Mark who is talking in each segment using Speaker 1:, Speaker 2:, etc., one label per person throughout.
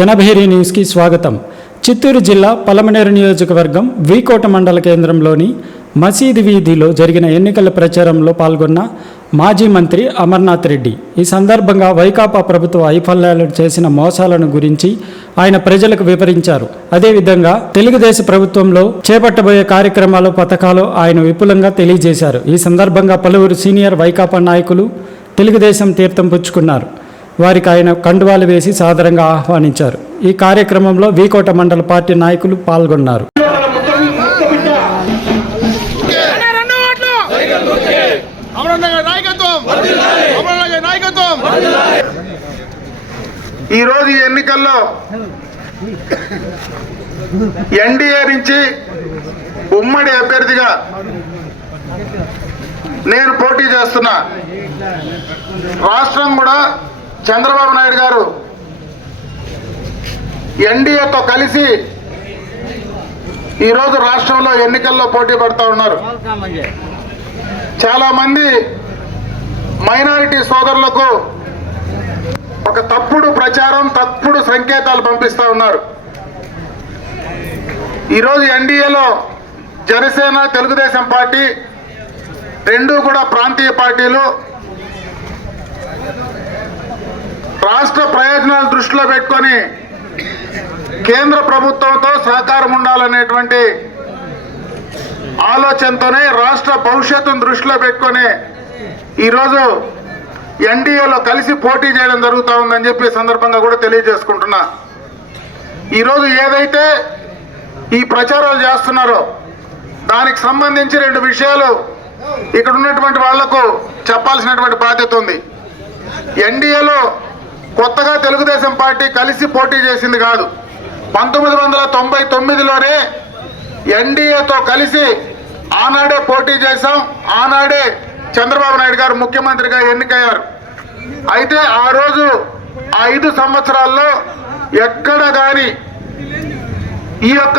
Speaker 1: జనభేరి న్యూస్కి స్వాగతం. చిత్తూరు జిల్లా పలమనేరు నియోజకవర్గం వీకోట మండల కేంద్రంలోని మసీదు వీధిలో జరిగిన ఎన్నికల ప్రచారంలో పాల్గొన్న మాజీ మంత్రి అమర్నాథ్ రెడ్డి. ఈ సందర్భంగా వైకాపా ప్రభుత్వ వైఫల్యాలు చేసిన మోసాలను గురించి ఆయన ప్రజలకు వివరించారు. అదేవిధంగా తెలుగుదేశం ప్రభుత్వంలో చేపట్టబోయే కార్యక్రమాలు పథకాలు ఆయన విపులంగా తెలియజేశారు. ఈ సందర్భంగా పలువురు సీనియర్ వైకాపా నాయకులు తెలుగుదేశం తీర్థం పుచ్చుకున్నారు. వారికి ఆయన కండువాలు వేసి సాదరంగా ఆహ్వానించారు. ఈ కార్యక్రమంలో వీకోట మండల పార్టీ నాయకులు పాల్గొన్నారు.
Speaker 2: ఈ రోజు
Speaker 3: ఈరోజు ఎన్నికల్లో ఎన్డీఏ నుంచి ఉమ్మడి అభ్యర్థిగా నేను పోటీ చేస్తున్నా. రాష్ట్రం కూడా చంద్రబాబు నాయుడు గారు ఎన్డీఏతో కలిసి ఈరోజు రాష్ట్రంలో ఎన్నికల్లో పోటీ పడుతూ ఉన్నారు. చాలామంది మైనారిటీ సోదరులకు ఒక తప్పుడు ప్రచారం తప్పుడు సంకేతాలు పంపిస్తా ఉన్నారు. ఈరోజు ఎన్డీఏలో జనసేన తెలుగుదేశం పార్టీ రెండు కూడా ప్రాంతీయ పార్టీలు రాష్ట్ర ప్రయోజనాలు దృష్టిలో పెట్టుకొని కేంద్ర ప్రభుత్వంతో సహకారం ఉండాలనేటువంటి ఆలోచనతోనే రాష్ట్ర భవిష్యత్తును దృష్టిలో పెట్టుకొని ఈరోజు ఎన్డీఏలో కలిసి పోటీ చేయడం జరుగుతూ ఉందని చెప్పి సందర్భంగా కూడా తెలియజేసుకుంటున్నా. ఈరోజు ఏదైతే ఈ ప్రచారాలు చేస్తున్నారో దానికి సంబంధించి రెండు విషయాలు ఇక్కడ ఉన్నటువంటి వాళ్ళకు చెప్పాల్సినటువంటి బాధ్యత ఉంది. ఎన్డీఏలో కొత్తగా తెలుగుదేశం పార్టీ కలిసి పోటీ చేసింది కాదు. పంతొమ్మిది వందల తొంభై తొమ్మిదిలోనే ఎన్డీఏతో కలిసి ఆనాడే పోటీ చేశాం. ఆనాడే చంద్రబాబు నాయుడు గారు ముఖ్యమంత్రిగా ఎన్నికయ్యారు. అయితే ఆ రోజు ఆ ఐదు సంవత్సరాల్లో ఎక్కడ కానీ ఈ యొక్క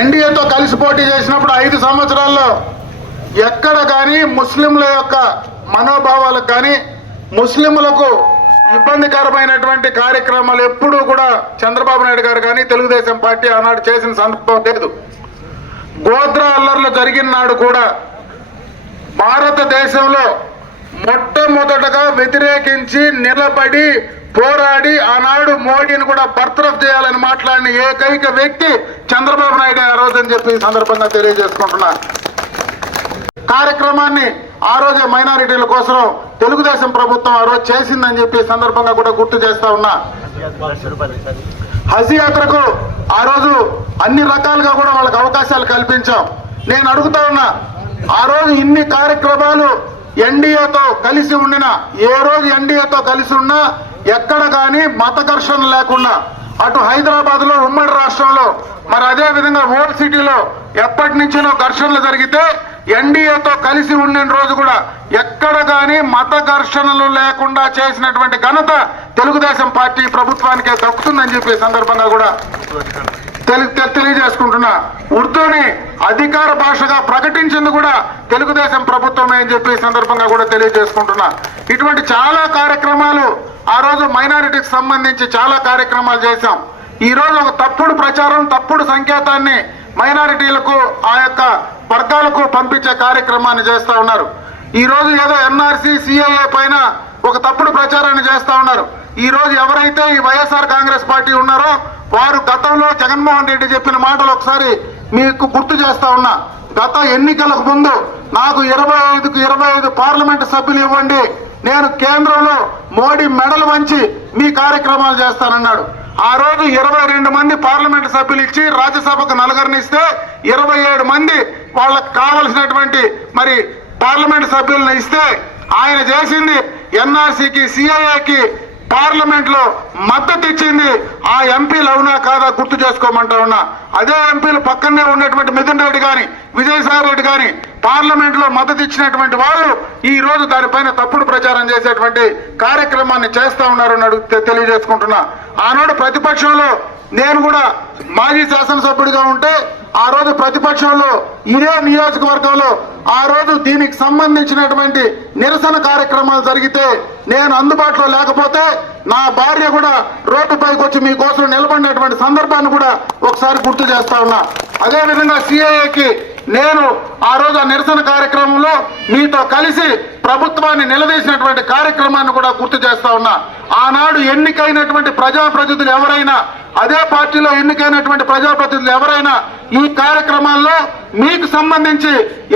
Speaker 3: ఎన్డీఏతో కలిసి పోటీ చేసినప్పుడు ఐదు సంవత్సరాల్లో ఎక్కడ కానీ ముస్లింల యొక్క మనోభావాలకు కానీ ముస్లింలకు ఇబ్బందికరమైనటువంటి కార్యక్రమాలు ఎప్పుడూ కూడా చంద్రబాబు నాయుడు గారు కానీ తెలుగుదేశం పార్టీ ఆనాడు చేసిన సందర్భం లేదు. గోత్ర అల్లర్లు జరిగిన నాడు కూడా భారతదేశంలో మొట్టమొదటగా వ్యతిరేకించి నిలబడి పోరాడి ఆనాడు మోడీని కూడా బర్తరఫ్ చేయాలని మాట్లాడిన ఏకైక వ్యక్తి చంద్రబాబు నాయుడు ఆ రోజు అని చెప్పి ఈ సందర్భంగా తెలియజేసుకుంటున్నా కార్యక్రమాన్ని ఆ రోజే మైనారిటీల కోసం తెలుగుదేశం ప్రభుత్వం ఆ రోజు చేసిందని చెప్పి సందర్భంగా కూడా గుర్తు చేస్తా ఉన్నా. హజ్ యాత్రకు ఆ రోజు అన్ని రకాలుగా కూడా వాళ్ళకి అవకాశాలు కల్పించాం. నేను అడుగుతా ఉన్నా ఆ రోజు ఇన్ని కార్యక్రమాలు ఎన్డీఏతో కలిసి ఉండిన ఏ రోజు ఎన్డీఏతో కలిసి ఉన్నా ఎక్కడ కానీ మత ఘర్షణ లేకుండా అటు హైదరాబాద్లో ఉమ్మడి రాష్ట్రంలో మరి అదే విధంగా ఓల్డ్ సిటీలో ఎప్పటి నుంచినో ఘర్షణలు జరిగితే ఎన్డీఏతో కలిసి ఉండిన రోజు కూడా ఎక్కడ కానీ మత ఘర్షణలు లేకుండా చేసినటువంటి ఘనత తెలుగుదేశం పార్టీ ప్రభుత్వానికే దక్కుతుందని చెప్పి సందర్భంగా కూడా తెలి తెలియజేసుకుంటున్నా. ఉర్దూని అధికార భాషగా ప్రకటించింది కూడా తెలుగుదేశం ప్రభుత్వమే అని చెప్పి సందర్భంగా కూడా తెలియజేసుకుంటున్నా. ఇటువంటి చాలా కార్యక్రమాలు ఆ రోజు మైనారిటీకి సంబంధించి చాలా కార్యక్రమాలు చేశాం. ఈ రోజు ఒక తప్పుడు ప్రచారం తప్పుడు సంకేతాన్ని మైనారిటీలకు ఆ యొక్క వర్గాలకు పంపించే కార్యక్రమాన్ని చేస్తూ ఉన్నారు. ఈ రోజు ఏదో ఎన్ఆర్సీ సిఐఏ పైన ఒక తప్పుడు ప్రచారాన్ని చేస్తా ఉన్నారు. ఈ రోజు ఎవరైతే ఈ వైఎస్ఆర్ కాంగ్రెస్ పార్టీ ఉన్నారో వారు గతంలో జగన్మోహన్ రెడ్డి చెప్పిన మాటలు ఒకసారి మీకు గుర్తు చేస్తా ఉన్నా. గత ఎన్నికలకు ముందు నాకు ఇరవై ఐదుకు ఇరవై ఐదు పార్లమెంటు సభ్యులు ఇవ్వండి. నేను కేంద్రంలో మోడీ మెడలు వంచి మీ కార్యక్రమాలు చేస్తానన్నాడు. ఆ రోజు ఇరవై రెండు మంది పార్లమెంటు సభ్యులు ఇచ్చి రాజ్యసభకు నలుగురిని ఇస్తే ఇరవై ఏడు మంది వాళ్ళకి కావలసినటువంటి మరి పార్లమెంట్ సభ్యులను ఇస్తే ఆయన చేసింది ఎన్ఆర్సీకి సిఐఏకి పార్లమెంట్లో మద్దతు ఇచ్చింది. ఆ ఎంపీలు అవునా కాదా గుర్తు చేసుకోమంటా ఉన్నా. అదే ఎంపీలు పక్కనే ఉన్నటువంటి మిథున్ రెడ్డి గాని విజయసాయి రెడ్డి గాని పార్లమెంట్లో మద్దతు ఇచ్చినటువంటి వాళ్ళు ఈ రోజు దానిపైన తప్పుడు ప్రచారం చేసేటువంటి కార్యక్రమాన్ని చేస్తా ఉన్నారు అని తె- తెలియజేసుకుంటున్నా. ఆనాడు ప్రతిపక్షంలో నేను కూడా మాజీ శాసనసభ్యుడిగా ఉంటే ఆ రోజు ప్రతిపక్షంలో ఇదే నియోజకవర్గంలో ఆ రోజు దీనికి సంబంధించినటువంటి నిరసన కార్యక్రమాలు జరిగితే నేను అందుబాటులో లేకపోతే నా భార్య కూడా రోడ్డుపైకి వచ్చి మీకోసం నిలబడినటువంటి సందర్భాన్ని కూడా ఒకసారి గుర్తు చేస్తా ఉన్నా. అదేవిధంగా సిఐఏకి నేను ఆ రోజు ఆ నిరసన కార్యక్రమంలో మీతో కలిసి ప్రభుత్వాన్ని నిలదీసినటువంటి కార్యక్రమాన్ని కూడా గుర్తు చేస్తా ఉన్నా. ఆనాడు ఎన్నికైనటువంటి ప్రజాప్రతినిధులు ఎవరైనా అదే పార్టీలో ఎన్నికైనటువంటి ప్రజాప్రతినిధులు ఎవరైనా ఈ కార్యక్రమాల్లో మీకు సంబంధించి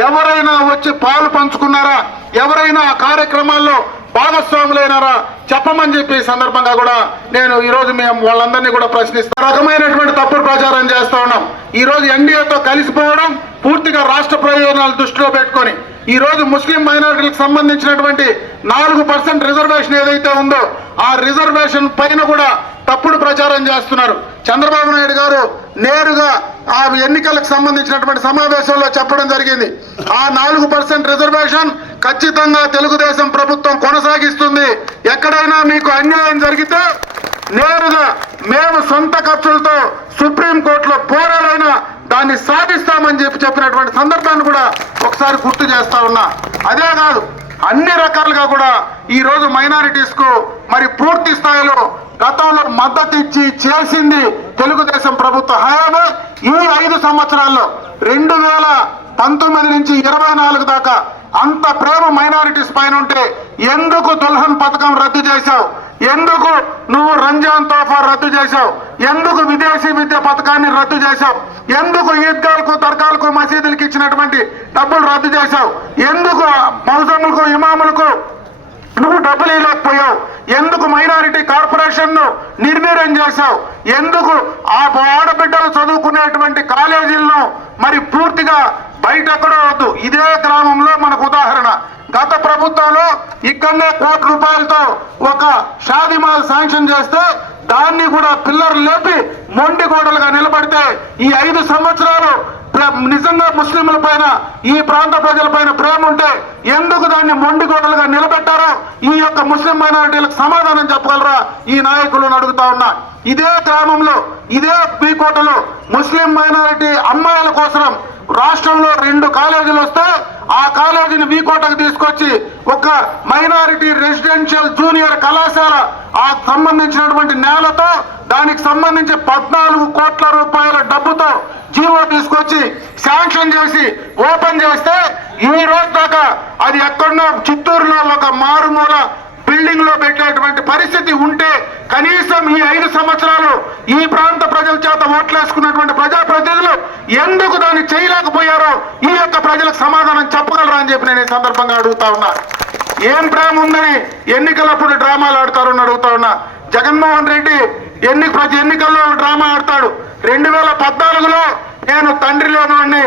Speaker 3: ఎవరైనా వచ్చి పాలు పంచుకున్నారా? ఎవరైనా ఆ కార్యక్రమాల్లో భాగస్వాములైనారా? చెప్పమని చెప్పి సందర్భంగా కూడా నేను ఈరోజు మేము వాళ్ళందరినీ కూడా ప్రశ్నిస్తా రకమైనటువంటి తప్పుడు ప్రచారం చేస్తూ ఉన్నాం. ఈరోజు ఎన్డీఏతో కలిసిపోవడం పూర్తిగా రాష్ట్ర ప్రయోజనాలు దృష్టిలో పెట్టుకొని ఈ రోజు ముస్లిం మైనారిటీలకు సంబంధించినటువంటి నాలుగు పర్సెంట్ రిజర్వేషన్ ఏదైతే ఉందో ఆ రిజర్వేషన్ పైన కూడా తప్పుడు ప్రచారం చేస్తున్నారు. చంద్రబాబు నాయుడు గారు నేరుగా ఆ ఎన్నికలకు సంబంధించినటువంటి సమావేశంలో చెప్పడం జరిగింది. ఆ నాలుగు పర్సెంట్ రిజర్వేషన్ ఖచ్చితంగా తెలుగుదేశం ప్రభుత్వం కొనసాగిస్తుంది. ఎక్కడైనా మీకు అన్యాయం జరిగితే నేరుగా మేము సొంత ఖర్చులతో సుప్రీంకోర్టులో పోరాడైనా దాన్ని సాధిస్తామని చెప్పి చెప్పినటువంటి సందర్భాన్ని కూడా ఒకసారి గుర్తు చేస్తా ఉన్నా. అదే కాదు అన్ని రకాలుగా కూడా ఈరోజు మైనారిటీస్కు మరి పూర్తి స్థాయిలో గతంలో మద్దతు ఇచ్చి చేసింది తెలుగుదేశం ప్రభుత్వ హయామే ఈ ఐదు సంవత్సరాల్లో రెండు వేల పంతొమ్మిది నుంచి ఇరవై నాలుగు దాకా అంత ప్రేమ మైనారిటీస్ పైన ఉంటే ఎందుకు దుల్హన్ పథకం రద్దు చేశావు? ఎందుకు నువ్వు రంజాన్ తోఫా రద్దు చేశావు? ఎందుకు విదేశీ విద్య పథకాన్ని రద్దు చేశావు? ఎందుకు ఈద్గాలకు తర్కాలకు మసీదులకు ఇచ్చినటువంటి డబ్బులు రద్దు చేశావు? ఎందుకు మౌజములకు ఇమాములకు నువ్వు డబ్బులు ఇవ్వలేకపోయావు? ఎందుకు మైనారిటీ కార్పొరేషన్ను నిర్వీర్యం చేశావు? ఎందుకు ఆ ఆడబిడ్డలు చదువుకునేటువంటి కాలేజీలను మరి పూర్తిగా బయట ఎక్కడో వద్దు ఇదే గ్రామంలో మనకు ఉదాహరణ. గత ప్రభుత్వంలో ఇక్కడనే కోటి రూపాయలతో ఒక షాదిమాల్ శాంక్షన్ చేస్తే దాన్ని కూడా పిల్లర్లు లేపి మొండి గోడలుగా నిలబడితే ఈ ఐదు సంవత్సరాలు ప్ర- నిజంగా ముస్లింల పైన ఈ ప్రాంత ప్రజల పైన ప్రేమ ఉంటే ఎందుకు దాన్ని మొండి గోడలుగా నిలబెట్టారో ఈ యొక్క ముస్లిం మైనారిటీలకు సమాధానం చెప్పగలరా? ఈ నాయకులను అడుగుతా ఉన్నా. ఇదే గ్రామంలో ఇదే బీకోటలో ముస్లిం మైనారిటీ అమ్మాయిల కోసం రాష్ట్రంలో రెండు కాలేజీలు వస్తే ఆ కాలేజీని వీకోటకు తీసుకొచ్చి ఒక మైనారిటీ రెసిడెన్షియల్ జూనియర్ కళాశాల ఆ సంబంధించినటువంటి నేలతో దానికి సంబంధించి పద్నాలుగు కోట్ల రూపాయల డబ్బుతో జీవో తీసుకొచ్చి శాంక్షన్ చేసి ఓపెన్ చేస్తే ఈ రోజు దాకా అది ఎక్కడో చిత్తూరులో ఒక మారుమూల బిల్డింగ్లో పెట్టేటువంటి పరిస్థితి ఉంటే కనీసం ఈ ఐదు సంవత్సరాలు ఈ ప్రాంత ప్రజల చేత ఓట్లేసుకున్నటువంటి ప్రజాప్రతినిధులు ఎందుకు దాన్ని చేయలేకపోయారో ఈ యొక్క ప్రజలకు సమాధానం చెప్పగలరా అని చెప్పి నేను ఈ సందర్భంగా అడుగుతా ఉన్నా. ఏం ప్రేమ ఉందని ఎన్నికలప్పుడు డ్రామాలు ఆడతారని అడుగుతా ఉన్నా. జగన్మోహన్ రెడ్డి ఎన్ని ప్రతి ఎన్నికల్లో డ్రామా ఆడతాడు. రెండు వేల పద్నాలుగులో నేను తండ్రిలోని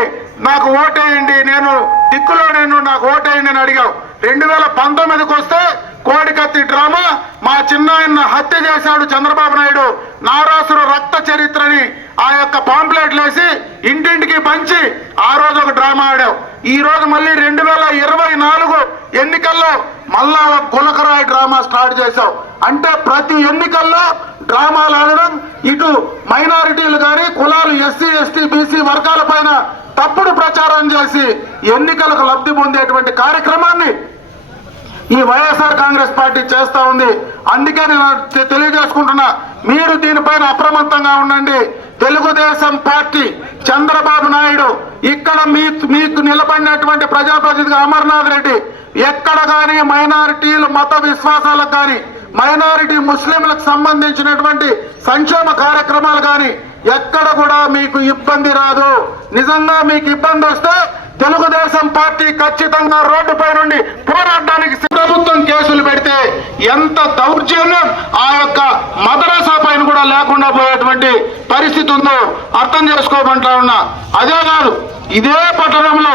Speaker 3: నాకు ఓటేయండి నేను దిక్కులో నేను నాకు ఓటేయండి అని అడిగావు. రెండు వేల పంతొమ్మిదికి వస్తే కోడికత్తి డ్రామా మా చిన్నాయన్న హత్య చేశాడు చంద్రబాబు నాయుడు. నారాసురు రక్త చరిత్రని ఆ యొక్క పాంప్లెట్లు వేసి ఇంటింటికి పంచి ఆ రోజు ఒక డ్రామా ఆడావు. ఈ రోజు మళ్ళీ రెండు వేల ఇరవై నాలుగు ఎన్నికల్లో మళ్ళా ఒక గులకరాయి డ్రామా స్టార్ట్ చేశావు. అంటే ప్రతి ఎన్నికల్లో డ్రామాలు ఆడడం ఇటు మైనారిటీలు కానీ కులాలు ఎస్సీ ఎస్టీ బీసీ వర్గాల పైన తప్పుడు ప్రచారం చేసి ఎన్నికలకు లబ్ధి పొందేటువంటి కార్యక్రమాన్ని ఈ వైఎస్ఆర్ కాంగ్రెస్ పార్టీ చేస్తా ఉంది. అందుకే నేను తెలియజేసుకుంటున్నా మీరు దీనిపైన అప్రమత్తంగా ఉండండి. తెలుగుదేశం పార్టీ చంద్రబాబు నాయుడు ఇక్కడ మీ మీకు నిలబడినటువంటి ప్రజాప్రతినిధి అమర్నాథ్ రెడ్డి ఎక్కడ కానీ మైనారిటీలు మత విశ్వాసాలకు కానీ మైనారిటీ ముస్లింలకు సంబంధించినటువంటి సంక్షేమ కార్యక్రమాలు కానీ ఎక్కడ కూడా మీకు ఇబ్బంది రాదు. నిజంగా మీకు ఇబ్బంది వస్తే తెలుగుదేశం పార్టీ ఖచ్చితంగా రోడ్డుపై నుండి పోరాటానికి ప్రభుత్వం కేసులు పెడితే ఎంత దౌర్జన్యం ఆ యొక్క మదరసా పైన కూడా లేకుండా పోయేటువంటి పరిస్థితి ఉందో అర్థం చేసుకోమంటా ఉన్నా. అదే కాదు ఇదే పట్టణంలో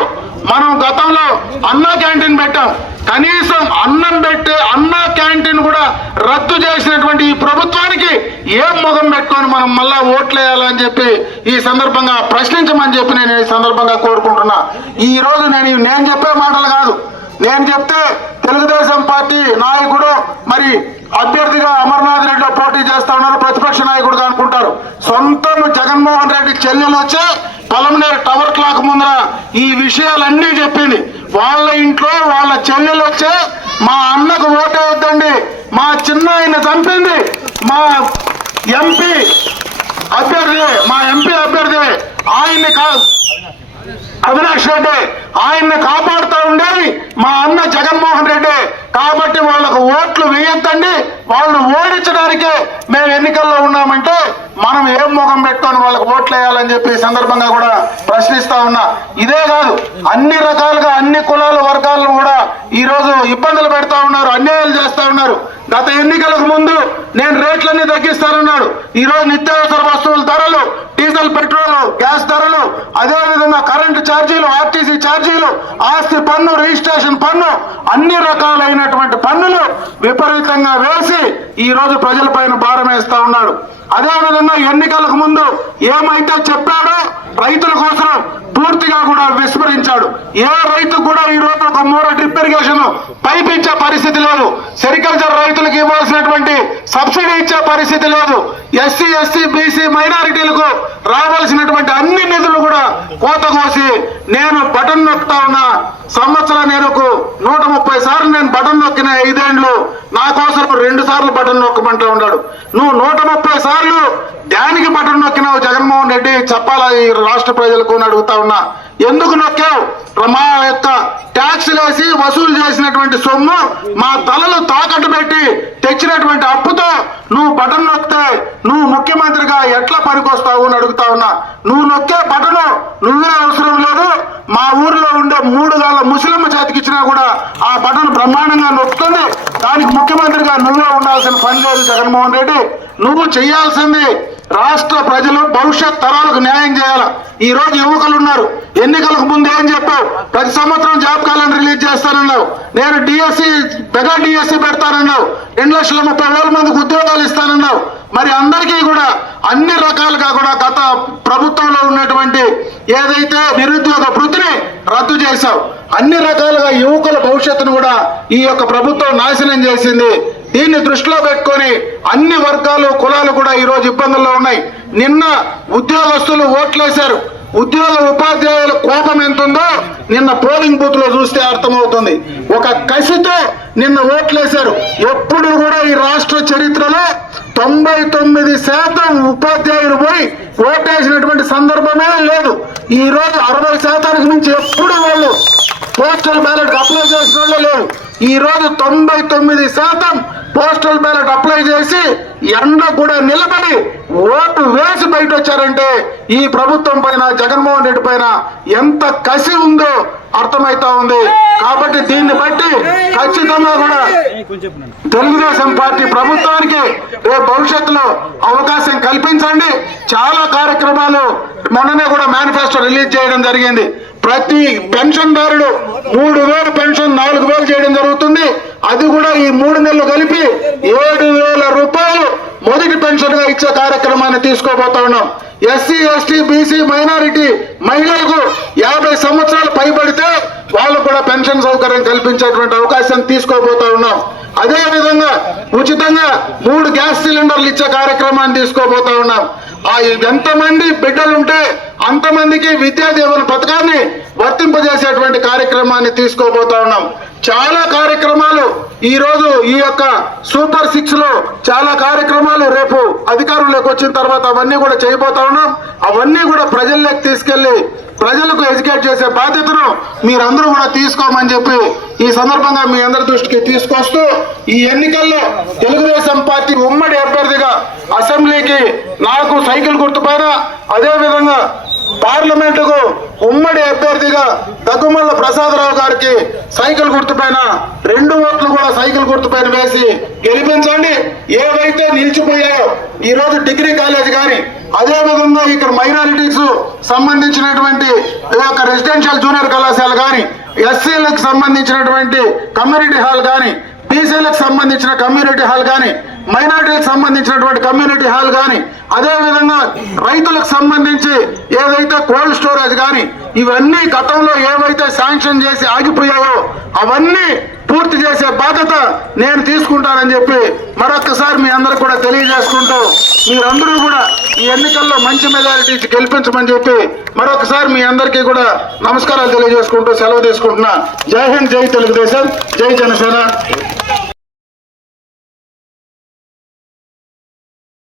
Speaker 3: మనం గతంలో అన్నా క్యాంటీన్ పెట్టాం. కనీసం అన్నం పెట్టే అన్నా క్యాంటీన్ కూడా రద్దు చేసినటువంటి ఈ ప్రభుత్వానికి ఏం ముఖం పెట్టుకొని మనం మళ్ళా ఓట్లేయాలని చెప్పి ఈ సందర్భంగా ప్రశ్నించమని చెప్పి నేను ఈ సందర్భంగా కోరుకుంటున్నా. ఈ రోజు నేను నేను చెప్పే మాటలు కాదు. నేను చెప్తే తెలుగుదేశం పార్టీ నాయకుడు మరి అభ్యర్థిగా అమర్నాథ్ రెడ్డి పోటీ చేస్తా ఉన్నారు. ప్రతిపక్ష నాయకుడుగా అనుకుంటారు. సొంతం జగన్మోహన్ రెడ్డి చెల్లెలు వచ్చి పలమనేరు టవర్ క్లాక్ ముందర ఈ విషయాలన్నీ చెప్పింది. వాళ్ళ ఇంట్లో వాళ్ళ చెల్లెలు వచ్చే మా అన్నకు ఓటేయొద్దండి మా చిన్న ఆయన చంపింది. మా ఎంపీ అభ్యర్థి మా ఎంపీ అభ్యర్థి ఆయన్ని కా అవినాష్ రెడ్డి ఆయన్ని కాపాడుతూ ఉండేది మా అన్న జగన్మోహన్ రెడ్డి. కాబట్టి వాళ్ళకు ఓట్లు వేయొద్దండి. వాళ్ళని ఓడించడానికే మేము ఎన్నికల్లో ఉన్నామంటే మనం ఏం ముఖం పెట్టుకొని వాళ్ళకి ఓట్లు వేయాలని చెప్పి సందర్భంగా కూడా ప్రశ్నిస్తా ఉన్నా. ఇదే కాదు అన్ని రకాలుగా అన్ని కులాల వర్గాలను కూడా ఈ రోజు ఇబ్బందులు పెడతా ఉన్నారు అన్యాయాలు చేస్తా ఉన్నారు. గత ఎన్నికలకు ముందు నేను రేట్లన్నీ తగ్గిస్తానన్నాడు. ఈ రోజు నిత్యావసర వస్తువుల ధరలు డీజిల్ పెట్రోల్ గ్యాస్ ధరలు అదే విధంగా కరెంటు ఛార్జీలు ఆర్టీసీ ఛార్జీలు ఆస్తి పన్ను రిజిస్ట్రేషన్ పన్ను అన్ని రకాలైనటువంటి పన్నులు విపరీతంగా వేసి ఈ రోజు ప్రజలపైన భారం వేస్తా ఉన్నాడు. అదే విధంగా ఎన్నికలకు ముందు ఏమైతే చెప్పాడో రైతుల కోసం పూర్తిగా కూడా విస్మరించాడు. ఏ రైతు కూడా ఈ రోజు ఒక మూడో డ్రిప్ ఇరిగేషన్ పైపించే పరిస్థితి లేదు. సెరికల్చర్ రైతులకు ఇవ్వాల్సినటువంటి సబ్సిడీ ఇచ్చే పరిస్థితి లేదు. ఎస్సీ ఎస్సీ బీసీ మైనారిటీలకు రావాల్సినటువంటి అన్ని నిధులు కూడా కోత కోసి నేను బటన్ నొక్కుతా ఉన్నా. సంవత్సరం నేరకు నూట ముప్పై సార్లు నేను బటన్ నొక్కిన ఐదేండ్లు నా కోసం రెండు సార్లు బటన్ నొక్కమంటూ ఉన్నాడు. నువ్వు నూట ముప్పై సార్లు దానికి బటన్ నొక్కినావు జగన్మోహన్ రెడ్డి? చెప్పాలా ఈ రాష్ట్ర ప్రజలకు అడుగుతా ఉన్నా. ఎందుకు నొక్కావు? మా యొక్క ట్యాక్సులు వేసి వసూలు చేసినటువంటి సొమ్ము మా తలలు తాకట్టు పెట్టి తెచ్చినటువంటి అప్పుతో నువ్వు బటన్ నొక్కితే నువ్వు ముఖ్యమంత్రిగా ఎట్లా పనికొస్తావు అని అడుగుతా ఉన్నా. నువ్వు నొక్కే బటను నువ్వే అవసరం లేదు. మా ఊర్లో ఉండే మూడు గాళ్ళ ముస్లిం చేతికి ఇచ్చినా కూడా ఆ బటన్ బ్రహ్మాండంగా నొక్కుతుంది. దానికి ముఖ్యమంత్రిగా నువ్వే ఉండాల్సిన పని లేదు జగన్మోహన్ రెడ్డి. నువ్వు చేయాల్సింది రాష్ట్ర ప్రజలు భవిష్యత్ తరాలకు న్యాయం చేయాలి? ఈ రోజు యువకులు ఉన్నారు. ఎన్నికలకు ముందు ఏం చెప్పావు? ప్రతి సంవత్సరం జాబ్ క్యాలెండర్ రిలీజ్ చేస్తానన్నావు. నేను డిఎస్సి మెగా డిఎస్సి పెడతానన్నావు. రెండు లక్షల ముప్పై వేల మందికి ఉద్యోగాలు ఇస్తానన్నావు. మరి అందరికీ కూడా అన్ని రకాలుగా కూడా గత ప్రభుత్వంలో ఉన్నటువంటి ఏదైతే నిరుద్యోగ వృత్తిని రద్దు చేశావు అన్ని రకాలుగా యువకుల భవిష్యత్తును కూడా ఈ యొక్క ప్రభుత్వం నాశనం చేసింది. దీన్ని దృష్టిలో పెట్టుకొని అన్ని వర్గాలు కులాలు కూడా ఈ రోజు ఇబ్బందుల్లో ఉన్నాయి. నిన్న ఉద్యోగస్తులు ఓట్లేశారు. ఉద్యోగ ఉపాధ్యాయుల కోపం ఎంత ఉందో నిన్న పోలింగ్ బూత్లో చూస్తే అర్థమవుతుంది. ఒక కసితో నిన్న ఓట్లేశారు. ఎప్పుడు కూడా ఈ రాష్ట్ర చరిత్రలో తొంభై తొమ్మిది శాతం ఉపాధ్యాయులు పోయి ఓటేసినటువంటి సందర్భమే లేదు. ఈ రోజు అరవై శాతానికి మించి ఎప్పుడు వాళ్ళు పోస్టల్ బ్యాలెట్ అప్లై చేసిన లేవు ఈ రోజు తొంభై తొమ్మిది శాతం పోస్టల్ బ్యాలెట్ అప్లై చేసి ఎండ కూడా నిలబడి ఓటు వేసి బయట వచ్చారంటే ఈ ప్రభుత్వం పైన జగన్మోహన్ రెడ్డి పైన ఎంత కసి ఉందో అర్థమైతా ఉంది. కాబట్టి దీన్ని బట్టి ఖచ్చితంగా కూడా తెలుగుదేశం పార్టీ ప్రభుత్వానికి రేపు భవిష్యత్తులో అవకాశం కల్పించండి. చాలా కార్యక్రమాలు మొన్ననే కూడా మేనిఫెస్టో రిలీజ్ చేయడం జరిగింది. ప్రతి పెన్షన్దారుడు మూడు వేలు పెన్షన్ నాలుగు వేలు చేయడం జరుగుతుంది. అది కూడా ఈ మూడు నెలలు కలిపి ఏడు వేల రూపాయలు మొదటి పెన్షన్గా ఇచ్చే కార్యక్రమాన్ని తీసుకోబోతా ఉన్నాం. ఎస్సీ ఎస్టీ బీసీ మైనారిటీ మహిళలకు యాభై సంవత్సరాలు పైబడితే వాళ్ళకు కూడా పెన్షన్ సౌకర్యం కల్పించేటువంటి అవకాశం తీసుకోబోతా ఉన్నాం. అదే విధంగా ఉచితంగా మూడు గ్యాస్ సిలిండర్లు ఇచ్చే కార్యక్రమాన్ని తీసుకోబోతా ఉన్నాం. ఆ ఎంతమంది బిడ్డలుంటే అంతమందికి విద్యా చట్టాన్ని వర్తింపజేసేటువంటి కార్యక్రమాన్ని తీసుకోబోతా ఉన్నాం. చాలా కార్యక్రమాలు ఈ రోజు ఈ యొక్క సూపర్ సిక్స్లో చాలా కార్యక్రమాలు రేపు అధికారంలోకి వచ్చిన తర్వాత అవన్నీ కూడా చేయబోతా ఉన్నాం. అవన్నీ కూడా ప్రజల్లోకి తీసుకెళ్ళి ప్రజలకు ఎడ్యుకేట్ చేసే బాధ్యతను మీరందరూ కూడా తీసుకోమని చెప్పి ఈ సందర్భంగా మీ అందరి దృష్టికి తీసుకొస్తూ ఈ ఎన్నికల్లో తెలుగుదేశం పార్టీ ఉమ్మడి అభ్యర్థిగా అసెంబ్లీకి నాకు సైకిల్ గుర్తుపైన అదేవిధంగా పార్లమెంటుకు ఉమ్మడి అభ్యర్థిగా దగ్గుమల్ల ప్రసాదరావు గారికి సైకిల్ గుర్తుపైన రెండు ఓట్లు కూడా సైకిల్ గుర్తుపైన వేసి గెలిపించండి. ఏవైతే నిలిచిపోయాయో ఈరోజు డిగ్రీ కాలేజ్ కానీ అదే విధంగా ఇక్కడ మైనారిటీస్ సంబంధించినటువంటి యొక్క రెసిడెన్షియల్ జూనియర్ కళాశాల కానీ ఎస్సీలకు సంబంధించినటువంటి కమ్యూనిటీ హాల్ కానీ బీసీలకు సంబంధించిన కమ్యూనిటీ హాల్ కానీ మైనార్టీలకు సంబంధించినటువంటి కమ్యూనిటీ హాల్ కానీ అదేవిధంగా రైతులకు సంబంధించి ఏదైతే కోల్డ్ స్టోరేజ్ కానీ ఇవన్నీ గతంలో ఏవైతే శాంక్షన్ చేసి ఆగిపోయాయో అవన్నీ పూర్తి చేసే బాధ్యత నేను తీసుకుంటానని చెప్పి మరొక్కసారి మీ అందరికి కూడా తెలియజేసుకుంటూ మీరందరూ కూడా ఈ ఎన్నికల్లో మంచి మెజారిటీ గెలిపించమని చెప్పి మరొకసారి మీ అందరికీ కూడా నమస్కారాలు తెలియజేసుకుంటూ సెలవు తీసుకుంటున్నా. జై హింద్ జై తెలుగుదేశం జై జనసేన.